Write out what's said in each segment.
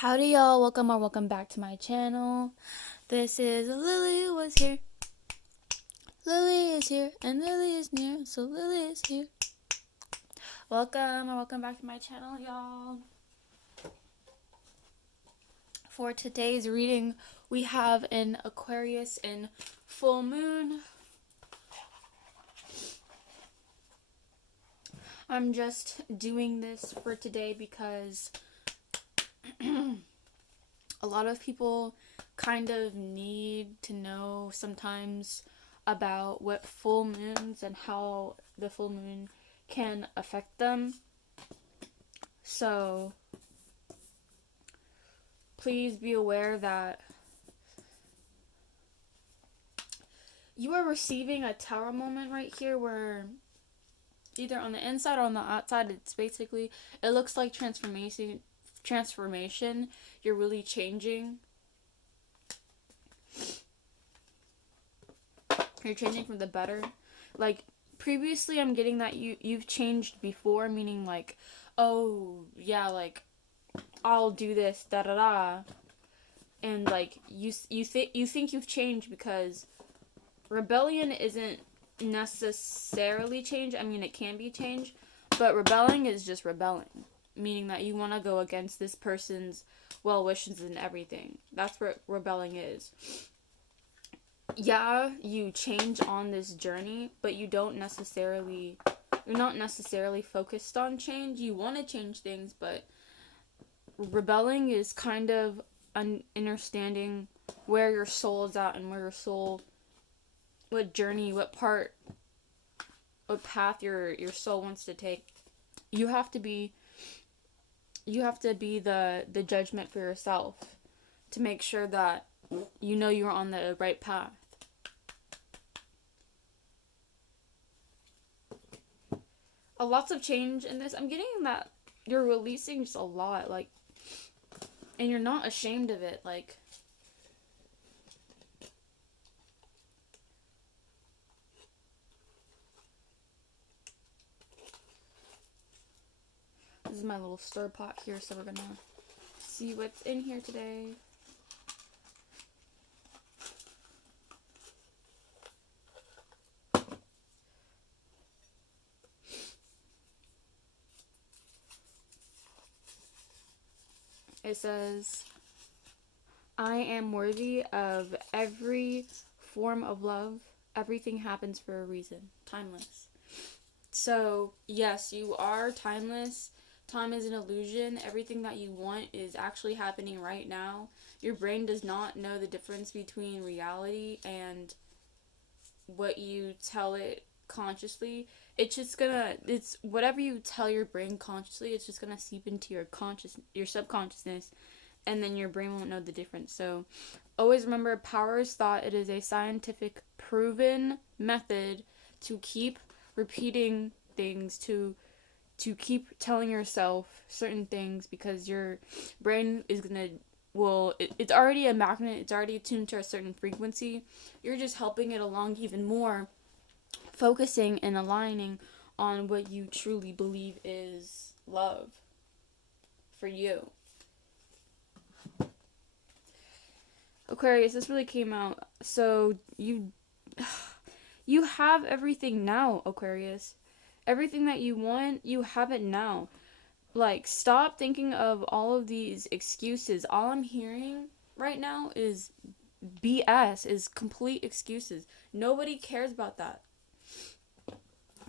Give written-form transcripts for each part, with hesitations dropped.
Howdy y'all, welcome back to my channel. This is Lily was here. Lily is here and Lily is near, so Lily is here. Welcome back to my channel, y'all. For today's reading, we have an Aquarius in full moon. I'm just doing this for today because a lot of people kind of need to know sometimes about what full moons and how the full moon can affect them. So please be aware that you are receiving a tower moment right here where either on the inside or on the outside, it looks like transformation. You're really changing. You're changing for the better. Like previously, I'm getting that you've changed before, meaning like, oh yeah, like I'll do this, da da da, and like you think you've changed because rebellion isn't necessarily change. I mean, it can be change, but rebelling is just rebelling, meaning that you want to go against this person's well wishes and everything. That's what rebelling is. Yeah, you change on this journey, but you're not necessarily focused on change. You want to change things, but rebelling is kind of understanding where your soul is at and what journey, what path your soul wants to take. You have to be the judgment for yourself to make sure that you know you're on the right path. A lots of change in this. I'm getting that you're releasing just a lot, like, and you're not ashamed of it, like. This is my little stir pot here, so we're gonna see what's in here today. It says, I am worthy of every form of love. Everything happens for a reason. Timeless. So, yes, you are timeless. Time is an illusion. Everything that you want is actually happening right now. Your brain does not know the difference between reality and what you tell it consciously. It's whatever you tell your brain consciously, it's just gonna seep into your subconsciousness, and then your brain won't know the difference. So always remember, power is thought. It is a scientific proven method to keep repeating things, to keep telling yourself certain things, because your brain is gonna, it's already a magnet, it's already attuned to a certain frequency. You're just helping it along even more, focusing and aligning on what you truly believe is love for you. Aquarius, this really came out. So you have everything now, Aquarius. Everything that you want, you have it now. Like, stop thinking of all of these excuses. All I'm hearing right now is BS, is complete excuses. Nobody cares about that.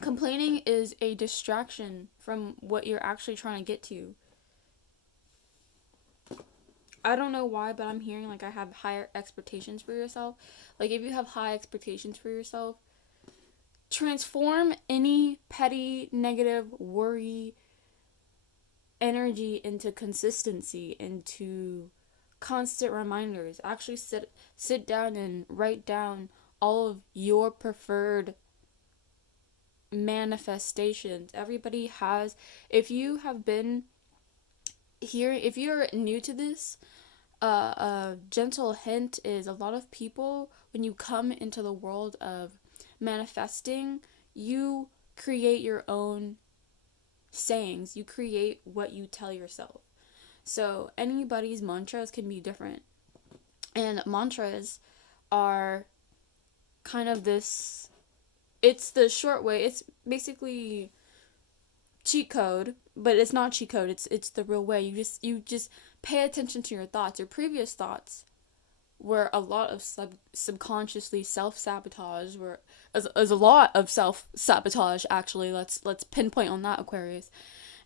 Complaining is a distraction from what you're actually trying to get to. I don't know why, but I'm hearing like I have higher expectations for yourself. Like, if you have high expectations for yourself, transform any petty, negative, worry energy into consistency, into constant reminders. Actually sit down and write down all of your preferred manifestations. Everybody has, if you have been here, if you're new to this, a gentle hint is a lot of people, when you come into the world of manifesting, you create your own sayings. You create what you tell yourself. So anybody's mantras can be different. And mantras are kind of this, it's the short way. It's basically cheat code, but it's not cheat code. It's the real way. You just pay attention to your thoughts. Your previous thoughts were a lot of subconsciously self-sabotage, where as a lot of self-sabotage actually. Let's pinpoint on that, Aquarius.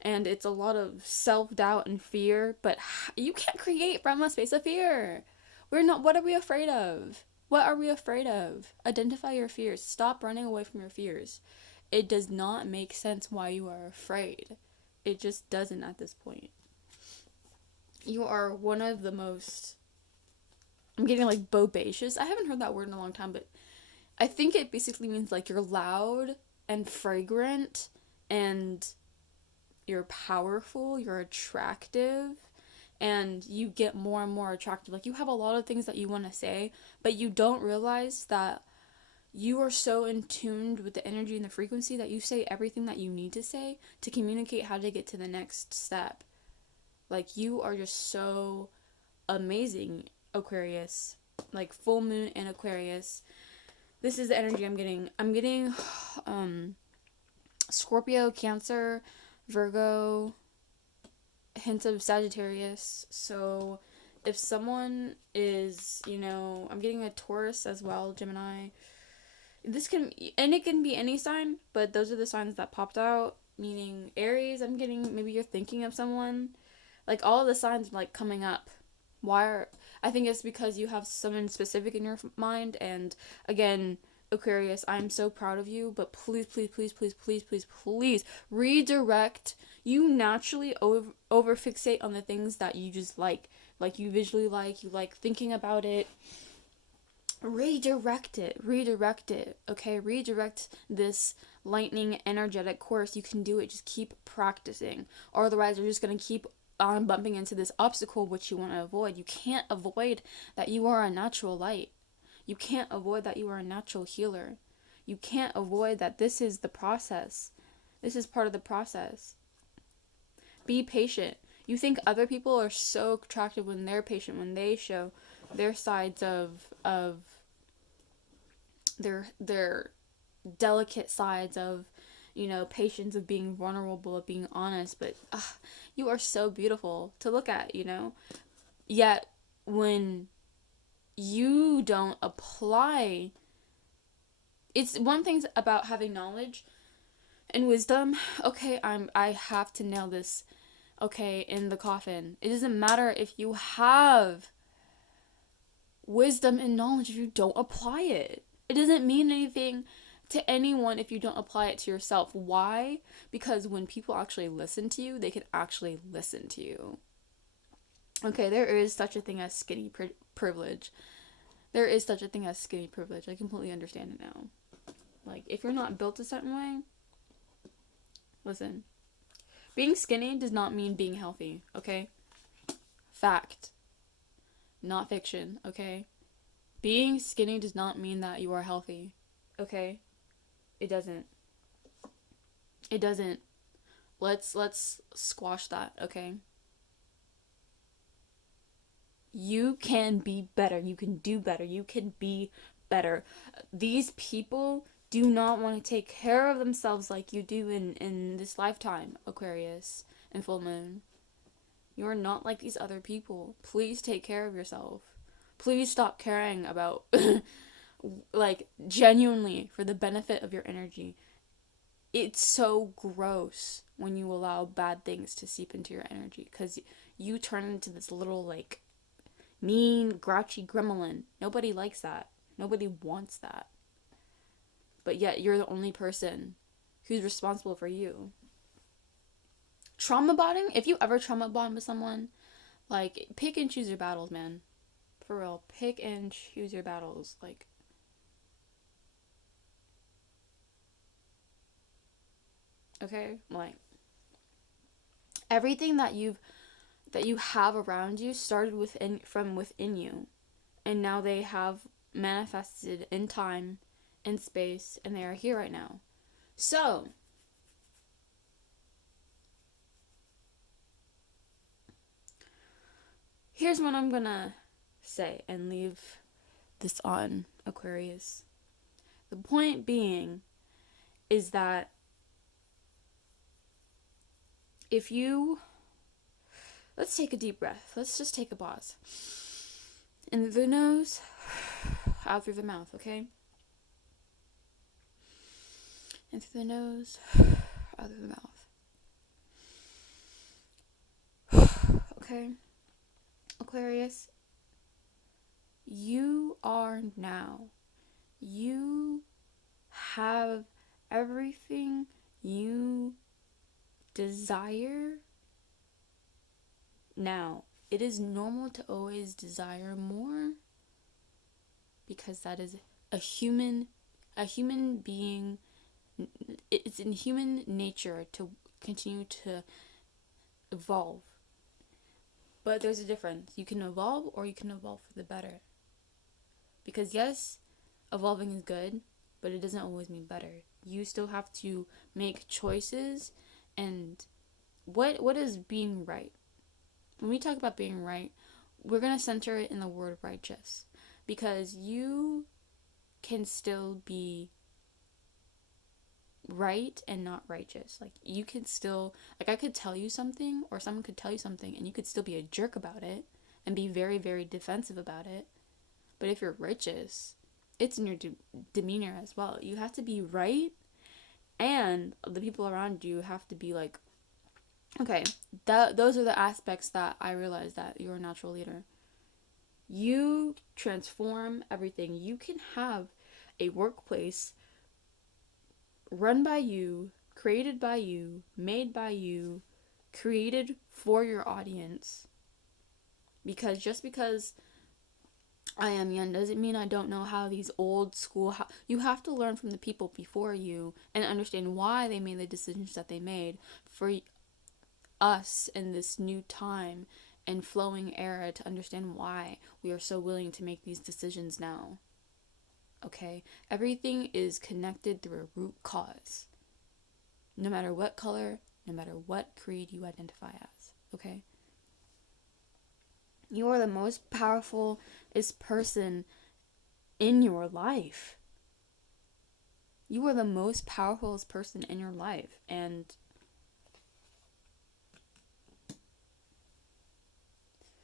And it's a lot of self-doubt and fear, but you can't create from a space of fear. We're not. What are we afraid of? What are we afraid of? Identify your fears. Stop running away from your fears. It does not make sense why you are afraid. It just doesn't at this point. You are one of the most, I'm getting like bodacious. I haven't heard that word in a long time, but I think it basically means like you're loud and fragrant, and you're powerful, you're attractive, and you get more and more attractive. Like, you have a lot of things that you want to say, but you don't realize that you are so in tuned with the energy and the frequency that you say everything that you need to say to communicate how to get to the next step. Like, you are just so amazing, Aquarius. Like, full moon and Aquarius. This is the energy I'm getting. I'm getting Scorpio, Cancer, Virgo, hints of Sagittarius. So if someone is, I'm getting a Taurus as well, Gemini. This can, and it can be any sign, but those are the signs that popped out. Meaning Aries, I'm getting, maybe you're thinking of someone. Like, all of the signs are like coming up. I think it's because you have someone specific in your mind. And again, Aquarius, I'm so proud of you, but please, please, please, please, please, please, please redirect. You naturally over fixate on the things that you just like you visually you like thinking about it. Redirect it, okay? Redirect this lightning energetic course. You can do it. Just keep practicing, or otherwise you're just going to keep on bumping into this obstacle which you want to avoid. You can't avoid that you are a natural light. You can't avoid that you are a natural healer. You can't avoid that this is the process. This is part of the process. Be patient. You think other people are so attractive when they're patient, when they show their sides of their delicate sides of, patience, of being vulnerable, of being honest, but you are so beautiful to look at, Yet when you don't apply, it's one thing about having knowledge and wisdom. Okay, I have to nail this, okay, in the coffin. It doesn't matter if you have wisdom and knowledge if you don't apply it. It doesn't mean anything to anyone if you don't apply it to yourself. Why? Because when people actually listen to you, they can actually listen to you. Okay, there is such a thing as skinny privilege. There is such a thing as skinny privilege. I completely understand it now. Like, if you're not built a certain way, listen. Being skinny does not mean being healthy, okay? Fact. Not fiction, okay? Being skinny does not mean that you are healthy, okay? It doesn't. It doesn't. Let's squash that, okay? You can be better. You can do better. You can be better. These people do not want to take care of themselves like you do in this lifetime, Aquarius and full moon. You are not like these other people. Please take care of yourself. Please stop caring about, like, genuinely for the benefit of your energy. It's so gross when you allow bad things to seep into your energy, because you turn into this little, like, mean, grouchy gremlin. Nobody likes that. Nobody wants that. But yet you're the only person who's responsible for you. Trauma bonding? If you ever trauma bond with someone, like, pick and choose your battles, man. For real. Pick and choose your battles. Like, okay? Like, everything that you have around you started from within you, and now they have manifested in time, in space, and they are here right now. So here's what I'm gonna say and leave this on, Aquarius. The point being is that if you, let's take a deep breath. Let's just take a pause. In through the nose, out through the mouth, okay? In through the nose, out through the mouth. Okay? Aquarius, you are now. You have everything you desire now. It is normal to always desire more because that is a human being. It's in human nature to continue to evolve. But there's a difference. You can evolve or you can evolve for the better. Because yes, evolving is good, but it doesn't always mean better. You still have to make choices. And what is being right? When we talk about being right, we're going to center it in the word righteous. Because you can still be right and not righteous. Like, you can still, like, I could tell you something, or someone could tell you something, and you could still be a jerk about it and be very, very defensive about it. But if you're righteous, it's in your demeanor as well. You have to be right, and the people around you have to be like, okay, those are the aspects that I realize that you're a natural leader. You transform everything. You can have a workplace run by you, created by you, made by you, created for your audience. Because just because I am young doesn't mean I don't know how these old school, you have to learn from the people before you and understand why they made the decisions that they made for us in this new time and flowing era, to understand why we are so willing to make these decisions now. Okay? Everything is connected through a root cause. No matter what color, no matter what creed you identify as. Okay? You are the most powerfulest person in your life. You are the most powerfulest person in your life. And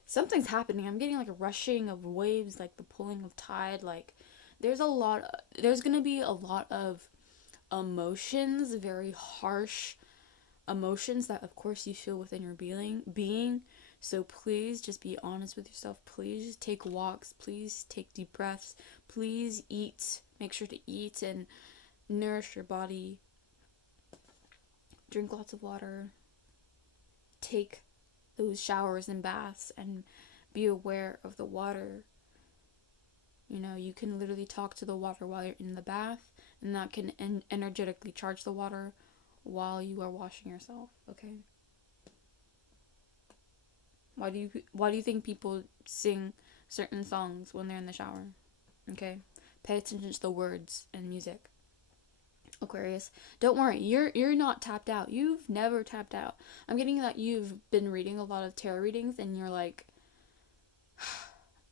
something's happening. I'm getting like a rushing of waves, like the pulling of tide. Like, there's going to be a lot of emotions, very harsh emotions that of course you feel within your being. So please just be honest with yourself. Please take walks. Please take deep breaths. Please eat. Make sure to eat and nourish your body. Drink lots of water. Take those showers and baths and be aware of the water. You know, you can literally talk to the water while you're in the bath, and that can energetically charge the water while you are washing yourself, okay? Why do you think people sing certain songs when they're in the shower? Okay? Pay attention to the words and music. Aquarius, don't worry, you're not tapped out. You've never tapped out. I'm getting that you've been reading a lot of tarot readings and you're like,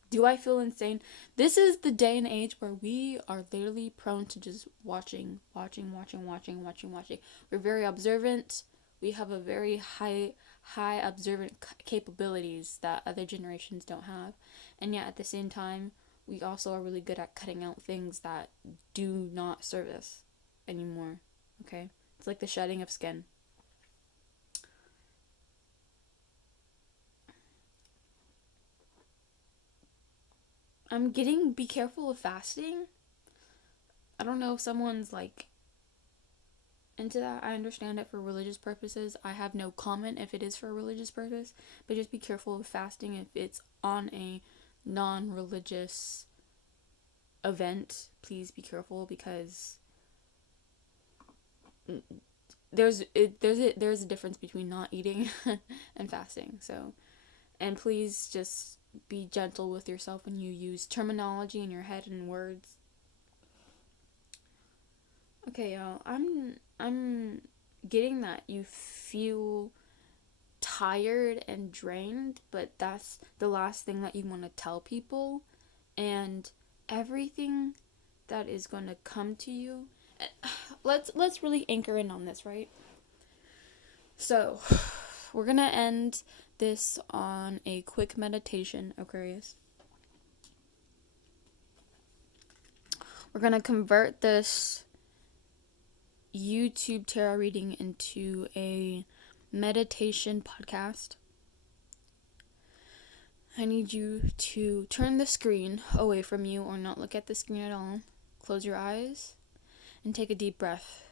do I feel insane? This is the day and age where we are literally prone to just watching. We're very observant. We have a very high observant capabilities that other generations don't have. And yet at the same time, we also are really good at cutting out things that do not serve us anymore. Okay? It's like the shedding of skin. I'm getting, be careful of fasting. I don't know if someone's like into that. I understand it for religious purposes. I have no comment if it is for a religious purpose, but just be careful of fasting if it's on a non-religious event. Please be careful, because there's a difference between not eating and fasting. So, and please just be gentle with yourself when you use terminology in your head and words. Okay, y'all. I'm getting that you feel tired and drained, but that's the last thing that you want to tell people. And everything that is going to come to you, let's really anchor in on this, right? So we're going to end this on a quick meditation, Aquarius. We're going to convert this YouTube tarot reading into a meditation podcast. I need you to turn the screen away from you or not look at the screen at all. Close your eyes and take a deep breath.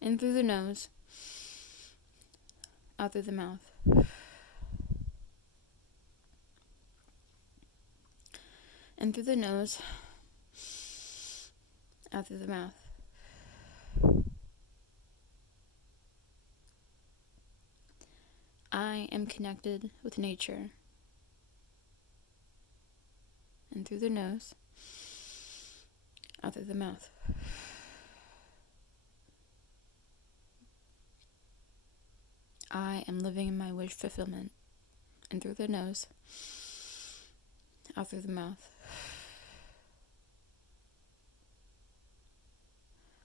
In through the nose, out through the mouth. In through the nose, out through the mouth. I am connected with nature. In through the nose, out through the mouth. I am living in my wish fulfillment. In through the nose, out through the mouth.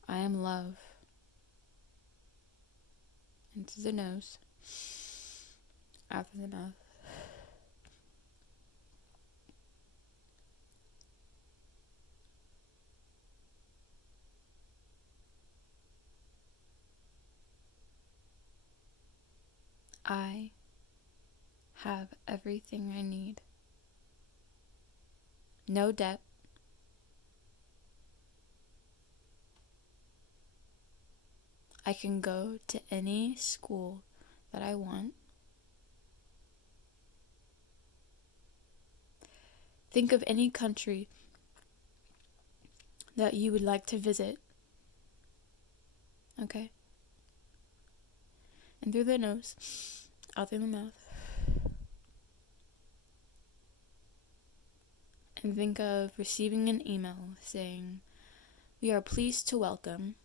I am love. In through the nose, out through the mouth. I have everything I need. No debt. I can go to any school that I want. Think of any country that you would like to visit. Okay? In through the nose, out through the mouth. And think of receiving an email saying, "We are pleased to welcome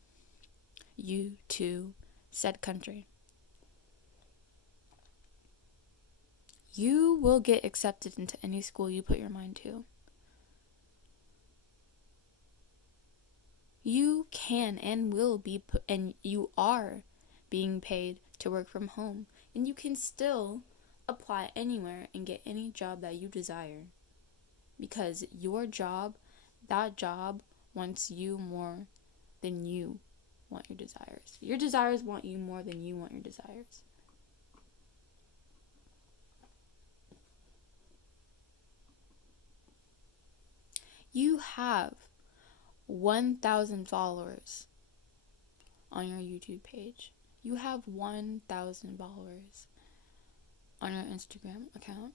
you to said country." You will get accepted into any school you put your mind to. You can and will be and you are being paid to work from home, and you can still apply anywhere and get any job that you desire, because your job, that job wants you more than you want your desires. Your desires want you more than you want your desires. You have 1,000 followers on your YouTube page. You have 1,000 followers on your Instagram account.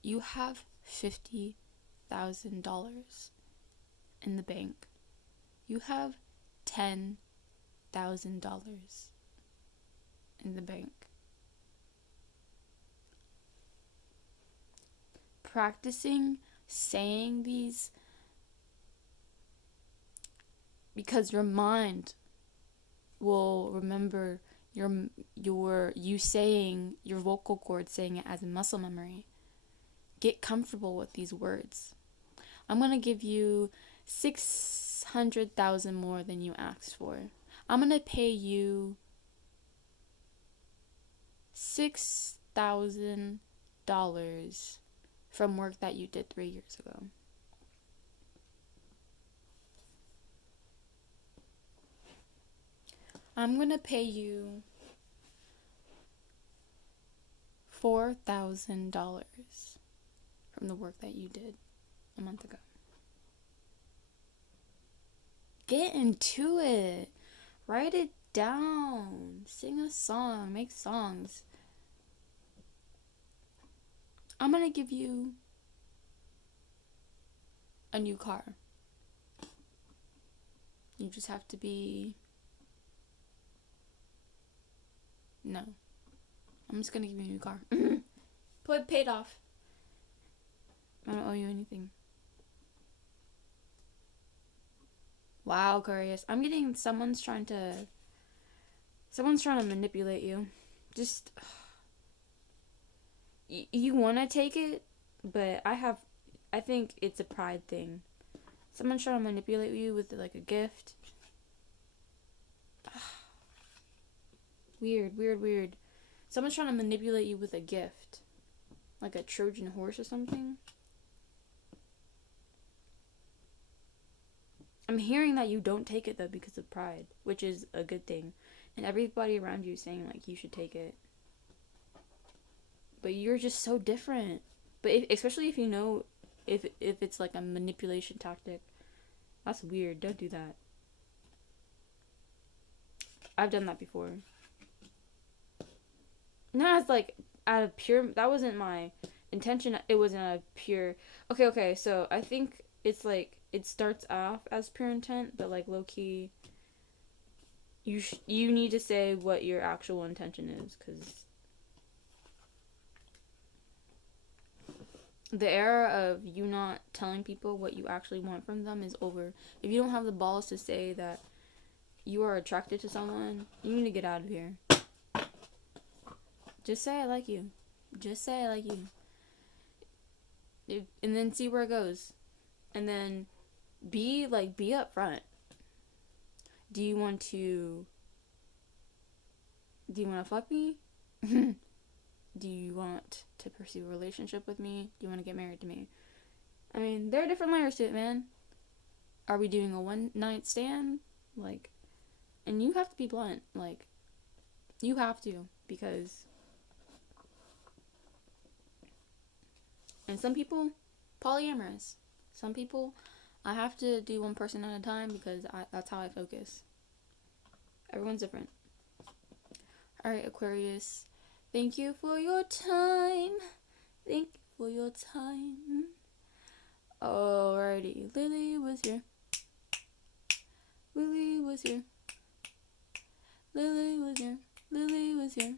You have $50,000 in the bank. You have $10,000 in the bank. Practicing saying these, because your mind will remember you saying, your vocal cords saying it as a muscle memory. Get comfortable with these words. I'm going to give you 600,000 more than you asked for. I'm going to pay you $6,000 from work that you did 3 years ago. I'm going to pay you $4,000 from the work that you did a month ago. Get into it. Write it down. Sing a song. Make songs. I'm going to give you a new car. You just have to be... No. I'm just going to give you a new car. Paid off. I don't owe you anything. Wow, Aquarius. I'm getting someone's trying to manipulate you. just you want to take it, but I think it's a pride thing. Someone's trying to manipulate you with like a gift. Weird. Someone's trying to manipulate you with a gift, like a Trojan horse or something. I'm hearing that you don't take it though because of pride, which is a good thing, and everybody around you is saying like you should take it. But you're just so different. But especially if you know if it's like a manipulation tactic, that's weird. Don't do that. I've done that before. No, it's like out of pure. That wasn't my intention. It wasn't a pure. Okay. So I think it's like it starts off as pure intent, but like low key. You need to say what your actual intention is, because the era of you not telling people what you actually want from them is over. If you don't have the balls to say that you are attracted to someone, you need to get out of here. Just say I like you. Just say I like you. And then see where it goes. And then be upfront. Do you want to fuck me? Do you want to pursue a relationship with me? Do you want to get married to me? I mean, there are different layers to it, man. Are we doing a one night stand? Like, and you have to be blunt. Like, you have to, because and some people, polyamorous. Some people, I have to do one person at a time because that's how I focus. Everyone's different. Alright, Aquarius. Thank you for your time. Thank you for your time. Alrighty. Lily was here. Lily was here. Lily was here. Lily was here.